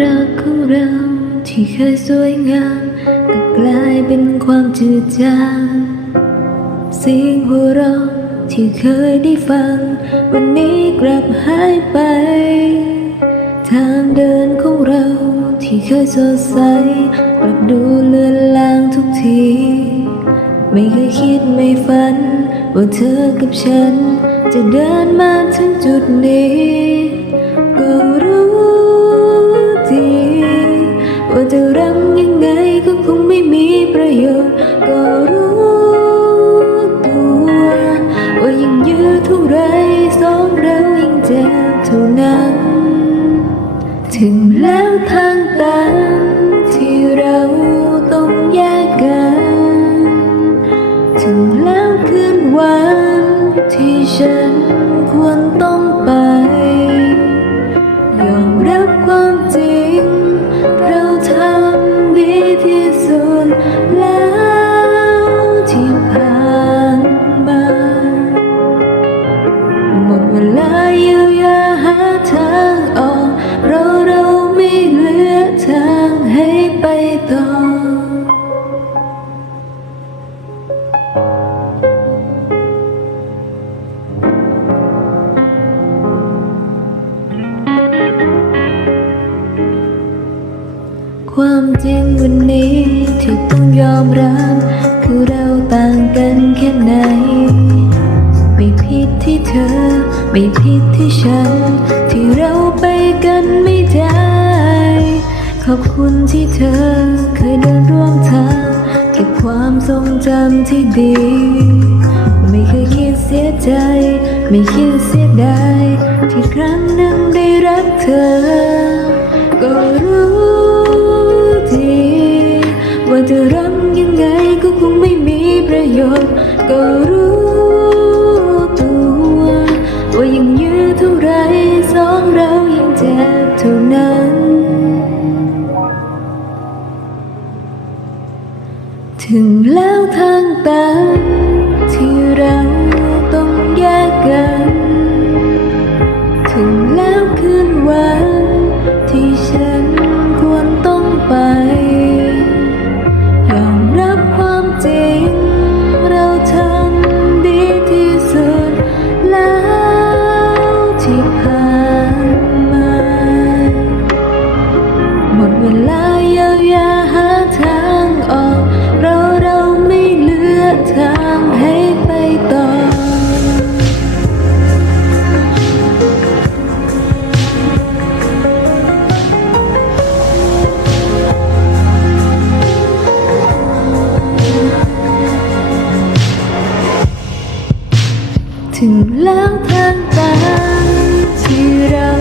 รักของเราที่เคยสวยงามก็กลายเป็นความจืดจางเสียงหัวเราะที่เคยได้ฟัง วันนี้กลับหายไป ทางเดินของเราที่เคยสดใสกลับดูเลือนลางทุกที ไม่เคยคิดไม่ฝัน ว่าเธอกับฉัน จะเดินมาถึงจุดนี้ ก็รู้ ถึงแล้วทางตันที่เราต้องแยกกัน ถึงแล้วคืนวันที่ฉันควรต้องไป ยอมรับความจริง เราทำดีที่สุดแล้วที่ผ่านมา หมดเวลา ความจริงวันนี้ที่ต้องยอมรับ คือเราต่างกันแค่ไหน ไม่ผิดที่เธอ ไม่ผิดที่ฉัน ที่เราไปกันไม่ได้ ขอบคุณที่เธอเคยเดินร่วมทางเก็บความทรงจำที่ดี ไม่เคยคิดเสียใจ ไม่คิดเสียดายที่ครั้งหนึ่งได้รักเธอ ก็รู้ โยชน์ก็รู้ตัว ว่ายิ่งยื้อเท่าไรสองเรายังเจ็บเท่านั้น ถึงแล้วทางตันที่เรา ที่ผ่านมา หมดเวลาเยียวยาหาทางออก เราเราไม่เหลือทางให้ไปต่อ ถึงแล้วทางตา you